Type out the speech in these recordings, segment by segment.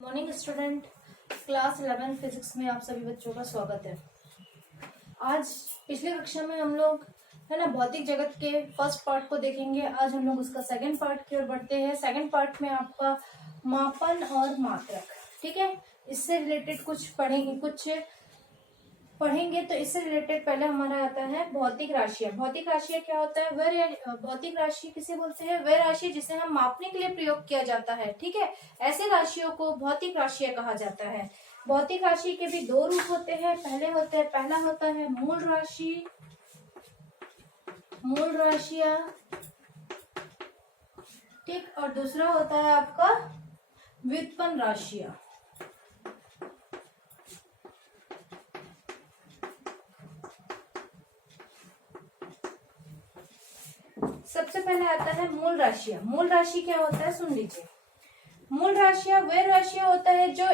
Morning student, class 11 physics में आप सभी बच्चों का स्वागत है। आज पिछली कक्षा में हम लोग है ना भौतिक जगत के फर्स्ट पार्ट को देखेंगे। आज हम लोग उसका सेकंड पार्ट की ओर बढ़ते हैं। सेकंड पार्ट में आपका मापन और मात्रक, ठीक है, इससे रिलेटेड कुछ पढ़ेंगे। तो इससे रिलेटेड पहले हमारा आता है भौतिक राशियां। भौतिक राशियां क्या होता है? वह भौतिक राशि किसे बोलते हैं? वह राशि जिसे हम मापने के लिए प्रयोग किया जाता है, ठीक है। ऐसे राशियों को भौतिक राशियां कहा जाता है। भौतिक राशि के भी दो रूप होते हैं। पहला होता है मूल राशि, मूल राशियां, ठीक, और दूसरा होता है आपका व्युत्पन्न राशियां। सबसे पहले आता है मूल राशियां। मूल राशि क्या होता है, सुन लीजिए। मूल राशियां वह राशियां होता है जो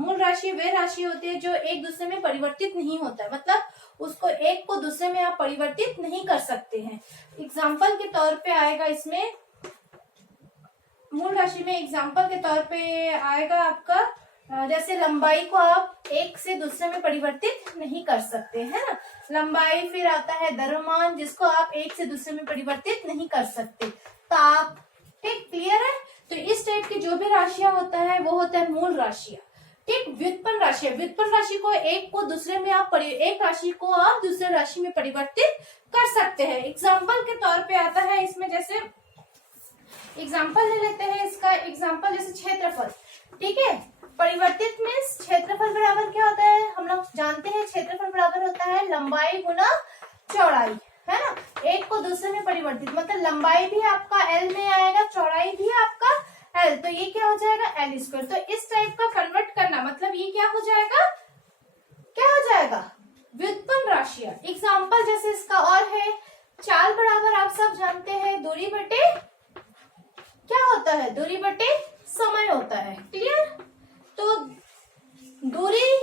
मूल राशि वह राशि होती है जो एक दूसरे में परिवर्तित नहीं होता है, मतलब उसको एक को दूसरे में आप परिवर्तित नहीं कर सकते हैं। एग्जाम्पल के तौर पे आएगा इसमें, मूल राशि में एग्जाम्पल के तौर पे आएगा आपका, जैसे लंबाई को आप एक से दूसरे में परिवर्तित नहीं कर सकते, है ना। लंबाई, फिर आता है द्रव्यमान जिसको आप एक से दूसरे में परिवर्तित नहीं कर सकते। ताप, ठीक, क्लियर है। तो इस टाइप की जो भी राशियां होता है वो होता है मूल राशियां, ठीक। व्युत्पन्न राशियां, व्युत्पन्न राशि को एक को दूसरे में आप एक राशि को आप दूसरे राशि में परिवर्तित कर सकते हैं। एग्जाम्पल के तौर पे आता है इसमें, जैसे एग्जाम्पल ले लेते हैं इसका। एग्जाम्पल जैसे क्षेत्रफल, ठीक है। परिवर्तित में क्षेत्रफल बराबर क्या होता है, हम लोग जानते हैं। क्षेत्रफल बराबर होता है लंबाई गुना चौड़ाई, है ना। एक को दूसरे में परिवर्तित मतलब लंबाई भी आपका एल में आएगा, चौड़ाई भी आपका एल, तो ये क्या हो जाएगा, एल स्क्वायर। तो इस टाइप का कन्वर्ट करना मतलब ये क्या हो जाएगा, क्या हो जाएगा, व्युत्पन्न राशियां। एग्जाम्पल जैसे इसका और है, चाल बराबर आप सब जानते हैं दूरी बटे क्या होता है, दूरी बटे समय होता है, क्लियर। तो दूरी,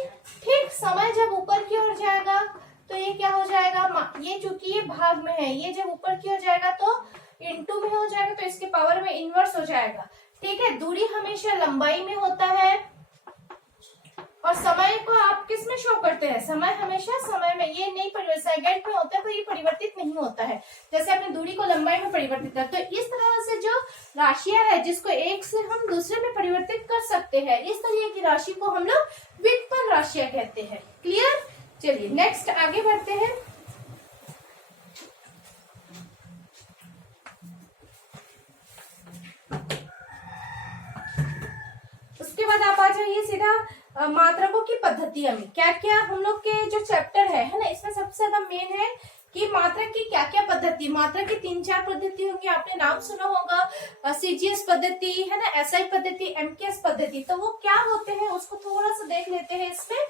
ठीक, समय जब ऊपर की ओर जाएगा तो ये क्या हो जाएगा, ये चूंकि ये भाग में है, ये जब ऊपर की ओर जाएगा तो इनटू में हो जाएगा, तो इसके पावर में इनवर्स हो जाएगा, ठीक है। दूरी हमेशा लंबाई में होता है और समय को आप किस में शो करते हैं, समय हमेशा समय में, ये नहीं सेकंड में होता है, तो ये परिवर्तित नहीं होता है। जैसे आपने दूरी को लंबाई में परिवर्तित कर, तो इस तरह से जो राशियां है जिसको एक से हम दूसरे में परिवर्तित कर सकते हैं, इस तरह की राशि को हम लोग व्युत्पन्न राशियां कहते हैं, क्लियर। चलिए नेक्स्ट आगे बढ़ते हैं। उसके बाद आप आ जाइए सीधा मात्रकों की पद्धतियां में। क्या क्या हम लोग के जो चैप्टर है ना, इसमें सबसे ज्यादा मेन है कि मात्रक की क्या क्या पद्धति। मात्रक की 3-4 पद्धति होंगी, आपने नाम सुना होगा, सीजीएस पद्धति, है ना, एसआई पद्धति, एमकेएस पद्धति। तो वो क्या होते हैं उसको थोड़ा सा देख लेते हैं। इसमें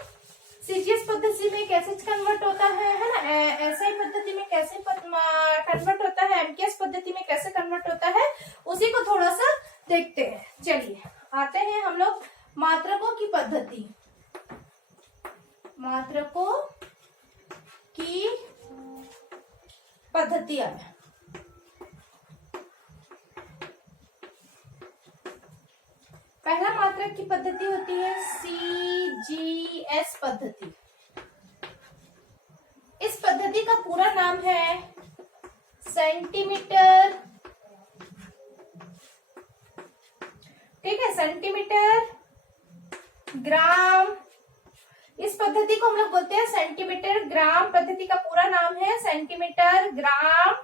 सीजीएस पद्धति में कैसे कन्वर्ट होता है ना, एसआई पद्धति में कैसे कन्वर्ट होता है, एमकेएस पद्धति में कैसे कन्वर्ट होता है, उसी को थोड़ा सा देखते हैं। चलिए आते हैं हम लोग मात्रकों की पद्धति। मात्रकों की पद्धतियां, पहला मात्रक की पद्धति होती है सीजीएस पद्धति। इस पद्धति का पूरा नाम है सेंटीमीटर, ठीक है, सेंटीमीटर ग्राम। इस पद्धति को हम लोग बोलते हैं सेंटीमीटर ग्राम। पद्धति का पूरा नाम है सेंटीमीटर ग्राम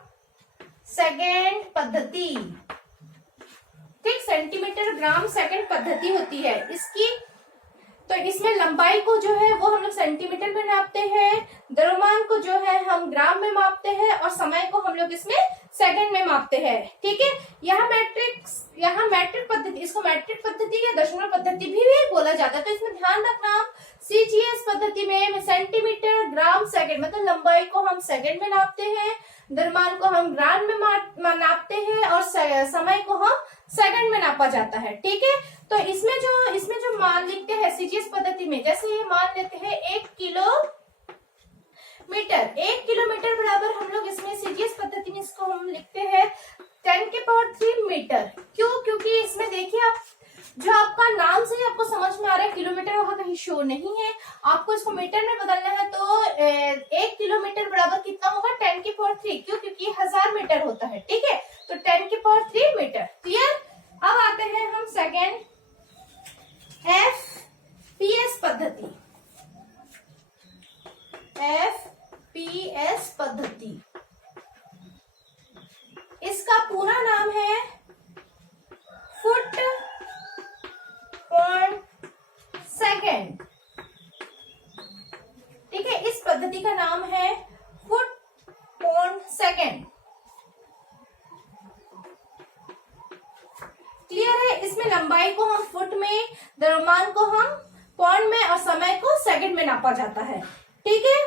सेकेंड पद्धति, ठीक, सेंटीमीटर ग्राम सेकेंड पद्धति होती है इसकी। तो इसमें लंबाई को जो है वो हम लोग सेंटीमीटर में नापते हैं, द्रव्यमान को जो है हम ग्राम में मापते हैं और समय को हम लोग इसमें सेकंड में मापते हैं, ठीक है। यहाँ मैट्रिक पद्धति, इसको मैट्रिक पद्धति या दशमलव पद्धति भी बोला जाता है। तो इसमें ध्यान रखना, सीजीएस पद्धति में सेंटीमीटर ग्राम सेकंड मतलब लंबाई को हम सेकंड में नापते हैं, द्रव्यमान को हम ग्राम में नापते हैं और समय को हम सेकंड में नापा जाता है, ठीक है। तो इसमें जो मान लिखते हैं सीजीएस पद्धति में, जैसे ये मान लेते हैं 1 किलो मीटर। 1 किलोमीटर बराबर हम लोग इसमें सीजीएस पद्धति में इसको हम लिखते हैं 10 के पावर 3 मीटर। क्यों? क्योंकि इसमें देखिए आप जो आपका नाम से ही आपको समझ में आ रहा है किलोमीटर वहां कहीं शो नहीं है, आपको इसको मीटर में बदलना है। तो 1 किलोमीटर बराबर कितना होगा 10 की पावर 3। क्यों? क्योंकि 1000 मीटर होता है। ठीक है, तो 10 की पावर 3 मीटर। क्लियर? अब आते हैं हम सेकेंड एफपीएस पद्धति। एफपीएस पद्धति इसका पूरा नाम है फुट पर सेकेंड। ठीक है, इस पद्धति का नाम है फुट पर सेकेंड। क्लियर है? इसमें लंबाई को हम फुट में, द्रव्यमान को हम पौंड में और समय को सेकंड में नापा जाता है। ठीक है,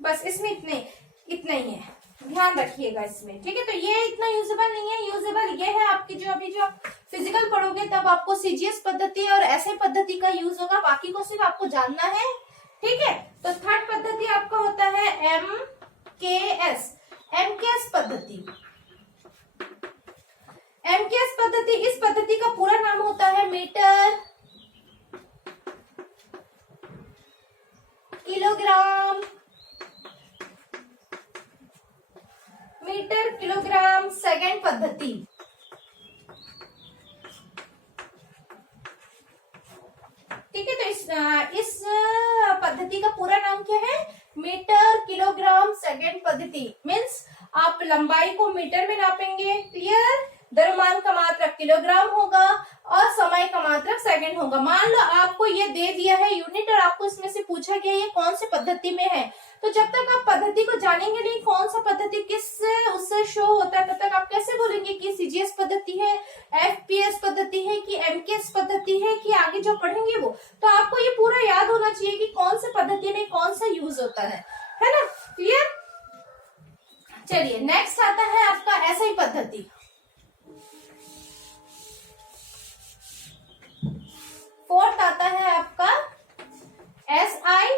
बस इसमें इतना ही है, ध्यान रखिएगा इसमें। ठीक है, तो ये इतना यूजेबल नहीं है। यूजेबल ये है आपकी जो अभी जो आप फिजिकल पढ़ोगे तब आपको सीजीएस पद्धति और ऐसे पद्धति का यूज होगा, बाकी को सिर्फ आपको जानना है। ठीक है, तो थर्ड पद्धति आपका होता है एमकेएस। एमकेएस पद्धति, एमकेएस पद्धति, इस पद्धति का पूरा नाम होता है metre kilogram, metre kilogram second पद्धति। ठीक है, तो इस पद्धति का पूरा नाम क्या है? मीटर किलोग्राम सेकेंड पद्धति। मीन्स आप लंबाई को मीटर में नापेंगे। क्लियर? द्रव्यमान का मात्रक किलोग्राम होगा और समय का मात्रक सेकंड होगा। मान लो आपको ये दे दिया है यूनिट और आपको इसमें से पूछा गया ये कौन सी पद्धति में है, तो जब तक आप पद्धति को जानेंगे नहीं कौन सा पद्धति किस उससे शो होता है, तब तक आप कैसे बोलेंगे कि सीजीएस पद्धति है, एफपीएस पद्धति है कि एमकेएस पद्धति है कि आगे जो पढ़ेंगे वो। तो आपको ये पूरा याद होना चाहिए कि कौन सी पद्धति में कौन सा यूज होता है ना? क्लियर? चलिए नेक्स्ट आता है आपका एसआई पद्धति। फोर्थ आता है आपका एसआई।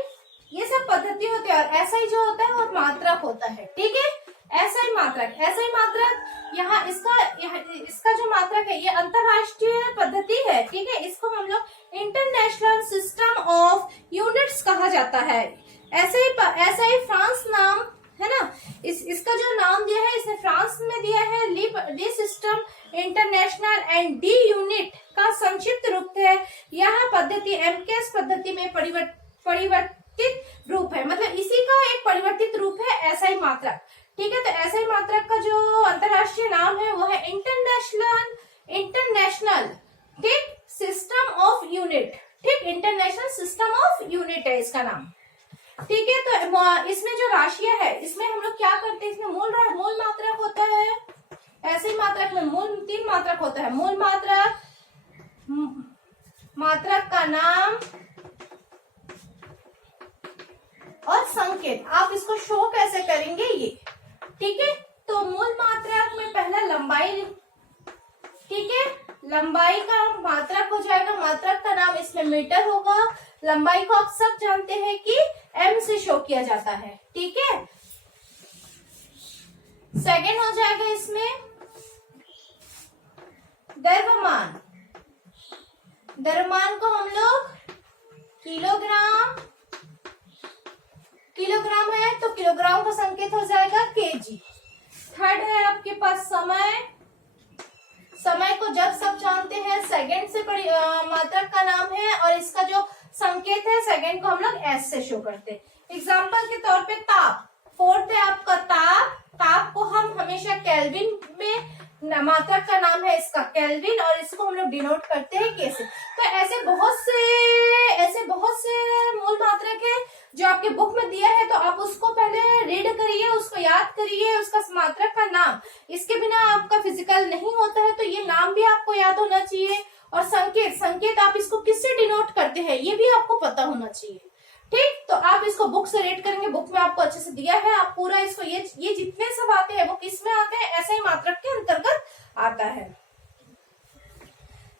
ये सब पद्धति होती है और एसआई जो होता है वो मात्रक होता है। ठीक है, एसआई मात्रक, एसआई मात्रक यहाँ इसका जो मात्रक है ये अंतरराष्ट्रीय पद्धति है। ठीक है, इसको हम लोग इंटरनेशनल सिस्टम ऑफ यूनिट्स कहा जाता है। एसआई फ्रांस नाम है ना, इसका जो नाम दिया है इसने फ्रांस में दिया है। ली सिस्टम इंटरनेशनल एंड डी यूनिट का संक्षिप्त रूप है। यह पद्धति एमकेएस पद्धति में परिवर्तित रूप है, मतलब इसी का एक परिवर्तित रूप है एसआई मात्रक। ठीक है, तो एसआई मात्रक का जो अंतरराष्ट्रीय नाम है वो है इंटरनेशनल ठीक सिस्टम ऑफ यूनिट। ठीक, इंटरनेशनल सिस्टम ऑफ यूनिट है इसका नाम। ठीक है, तो इसमें जो राशियां है इसमें हम लोग क्या करते हैं, इसमें मूल मात्रक होता है। ऐसे ही मात्रक में मूल 3 मात्रक होता है। मूल मात्रक, मात्रक का नाम और संकेत। आप इसको शो कैसे करेंगे ये? ठीक है, तो मूल मात्रक में पहला लंबाई। ठीक है, लंबाई का मात्रक हो जाएगा, मात्रक का नाम इसमें मीटर होगा। लंबाई को आप सब जानते हैं कि एम से शो किया जाता है। ठीक है, सेकेंड हो जाएगा इसमें द्रव्यमान। द्रव्यमान को हम लोग किलोग्राम है तो किलोग्राम का संकेत हो जाएगा केजी। थर्ड है आपके पास समय। समय को जब सब जानते हैं सेकंड से मात्रक का नाम है और इसका जो संकेत है सेकंड को हम लोग एस से शो करते हैं। एग्जाम्पल के तौर पे ताप। फोर्थ है आपका ताप। ताप को हम हमेशा केल्विन में, मात्रक का नाम है इसका केल्विन और इसको हम लोग डिनोट करते हैं कैसे। तो ऐसे बहुत से मूल मात्रक है जो आपके बुक में दिया है, तो आप उसको पहले रीड करिए, उसको याद करिए, उसका मात्रक का नाम। इसके बिना आपका फिजिकल नहीं होता है, तो ये नाम भी आपको याद होना चाहिए। और संकेत आप इसको किससे डिनोट करते हैं ये भी आपको पता होना चाहिए। ठीक, तो आप इसको बुक से रेड करेंगे, बुक में आपको अच्छे से दिया है। आप पूरा इसको ये जितने सब आते हैं वो किस में आते हैं, ऐसे ही मात्रक के अंतर्गत आता है।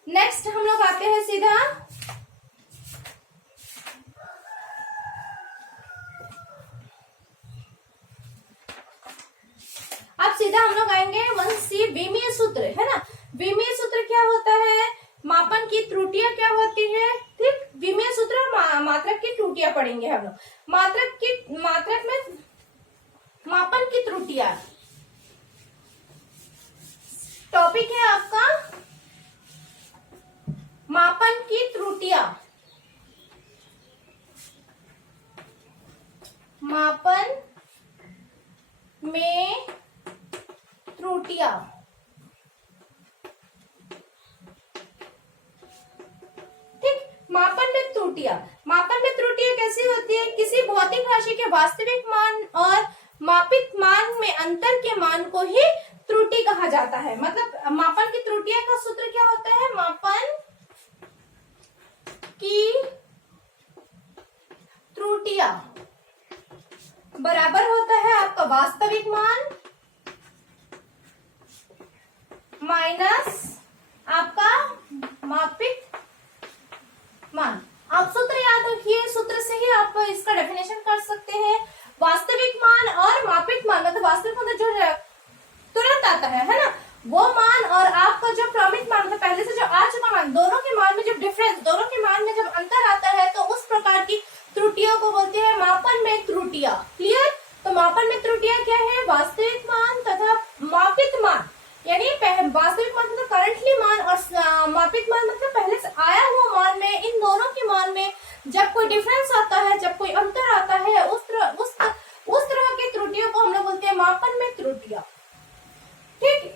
नेक्स्ट हम लोग आते हैं सीधा आएंगे 1C विमीय सूत्र, है ना। विमीय सूत्र क्या होता है, मापन की त्रुटियां क्या होती है, ठीक। विमीय सूत्र मात्रक की त्रुटियां पढ़ेंगे हम लोग। मात्रक में मापन की त्रुटियां टॉपिक है आपका, मापन की त्रुटियां। मापन में त्रुटियां, ठीक। मापन में त्रुटियां कैसी होती है, किसी भौतिक राशि के वास्तविक मान और मापित मान में अंतर के मान को ही त्रुटि कहा जाता है। मतलब मापन की त्रुटियां का सूत्र क्या होता है, मापन की त्रुटियां बराबर होता है आपका वास्तविक मान माइनस आपका मापित मान। आप सूत्र याद रखिए, सूत्र से ही आप इसका डेफिनेशन कर सकते हैं। वास्तविक मान और मापित मान, मतलब वास्तविक मान जो तुरंत आता है ना, वो मान और आपका जो प्रमित मान, मतलब पहले से जो आ चुका मान, दोनों के मान में जब डिफरेंस, दोनों के मान में जब अंतर आता है तो उस प्रकार की त्रुटियों को बोलते हैं मापन में त्रुटियां। क्लियर। तो मापन में त्रुटियां क्या है, वास्तविक मान तथा मापित मान, यानी वास्तविक मान मतलब करंटली मान और मापित मान मतलब पहले से आया हुआ मान में, इन दोनों के मान में जब कोई डिफरेंस आता है, जब कोई अंतर आता है, उस तरह की त्रुटियों को हम लोग बोलते हैं मापन में त्रुटियां, ठीक।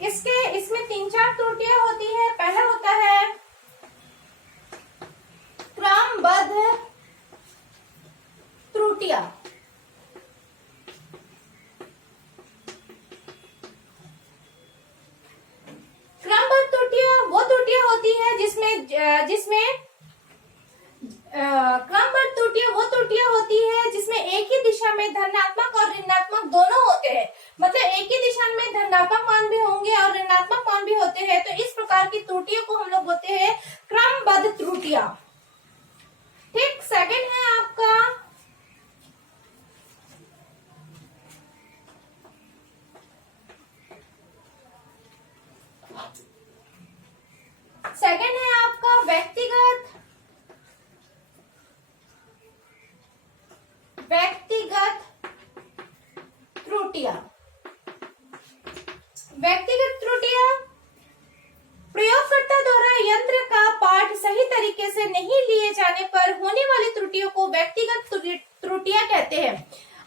इसमें 3-4 त्रुटियां होती है। पहला होता है क्रमबद्ध त्रुटियां। क्रमबद्ध त्रुटियां वो त्रुटियां होती है क्रमबद्ध त्रुटियां वो त्रुटियां होती है जिसमें एक ही दिशा में धनात्मक और ऋणात्मक दोनों होते हैं। मतलब एक ही दिशा में धनात्मक मान भी होंगे और ऋणात्मक मान भी होते हैं। तो इस प्रकार की त्रुटियों को हम लोग बोलते हैं क्रमबद्ध त्रुटियां, ठीक। सेकंड है आपका व्यक्तिगत त्रुटियां। व्यक्तिगत त्रुटियां प्रयोगकर्ता द्वारा यंत्र का पाठ सही तरीके से नहीं लिए जाने पर होने वाली त्रुटियों को व्यक्तिगत त्रुटियां कहते हैं।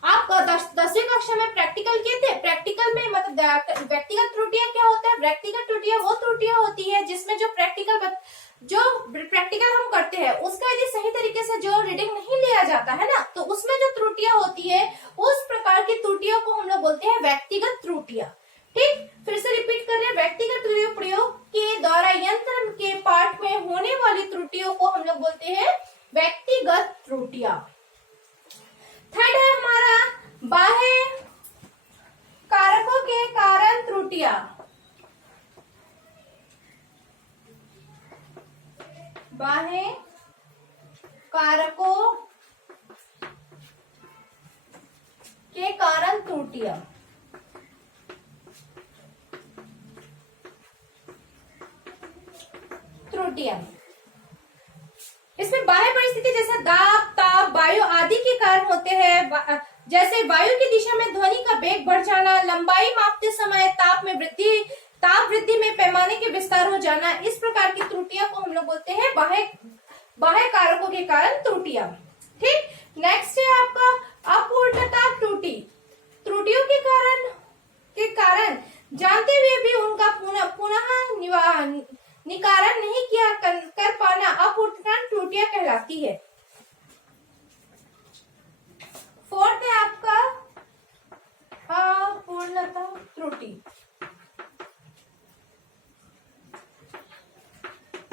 आप 10वीं कक्षा में प्रैक्टिकल किए थे। प्रैक्टिकल में मतलब व्यक्तिगत त्रुटियां क्या होता है, व्यक्तिगत त्रुटियां वो त्रुटियां होती है जिसमें जो प्रैक्टिकल हम करते हैं उसका यदि सही तरीके से जो रीडिंग नहीं लिया जाता है ना, तो उसमें जो त्रुटियां होती है उस प्रकार की त्रुटियों को हम लोग बोलते हैं व्यक्तिगत त्रुटियां, ठीक। फिर से रिपीट कर रहे हैं, व्यक्तिगत प्रयोग के द्वारा यंत्र के पाठ में होने वाली त्रुटियों को हम लोग बोलते हैं व्यक्तिगत त्रुटियां। थर्ड है हमारा बाह्य कारकों के कारण त्रुटियां। बाह्य कारकों के कारण त्रुटियां। इसमें बाह्य परिस्थिति जैसे दाब, ताप, वायु आदि के कारण होते हैं। जैसे वायु की दिशा में ध्वनि का वेग बढ़ जाना, लंबाई मापते समय ताप वृद्धि में पैमाने के विस्तार हो जाना, इस प्रकार की त्रुटियों को हम लोग बोलते हैं बाह्य कारकों के कारण त्रुटियां, ठीक। नेक्स्ट है आपका अपूर्णता त्रुटि। त्रुटियों के कारण जानते हुए भी उनका पुनः निवारण नहीं किया कर पाना अपूर्णता त्रुटियां कहलाती है। फोर्थ है आपका अपूर्णता त्रुटि।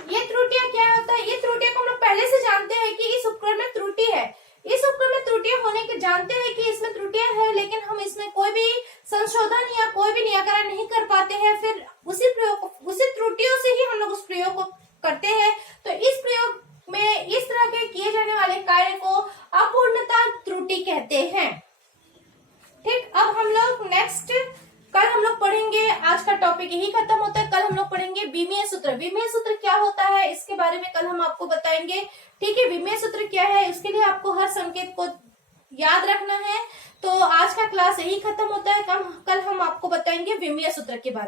ये त्रुटियां क्या होता है, ये त्रुटियां को हम लोग पहले से जानते हैं कि इस उपकरण में त्रुटि है, इस उपकरण में त्रुटियां होने के जानते हैं कि इसमें त्रुटियां है, लेकिन हम इसमें कोई भी संशोधन या कोई भी निराकरण नहीं कर पाते हैं। फिर उसी त्रुटियों से ही हम लोग उस प्रयोग को करते हैं। तो इस प्रयोग में इस तरह के किए जाने वाले कार्य को अपूर्णता त्रुटि कहते हैं, ठीक। अब हम लोग नेक्स्ट कल हम लोग पढ़ेंगे। आज उसके बारे में कल हम आपको बताएंगे। ठीक है, विमेय सूत्र क्या है उसके लिए आपको हर संकेत को याद रखना है। तो आज का क्लास यही खत्म होता है, कल हम आपको बताएंगे विमेय सूत्र के बारे में।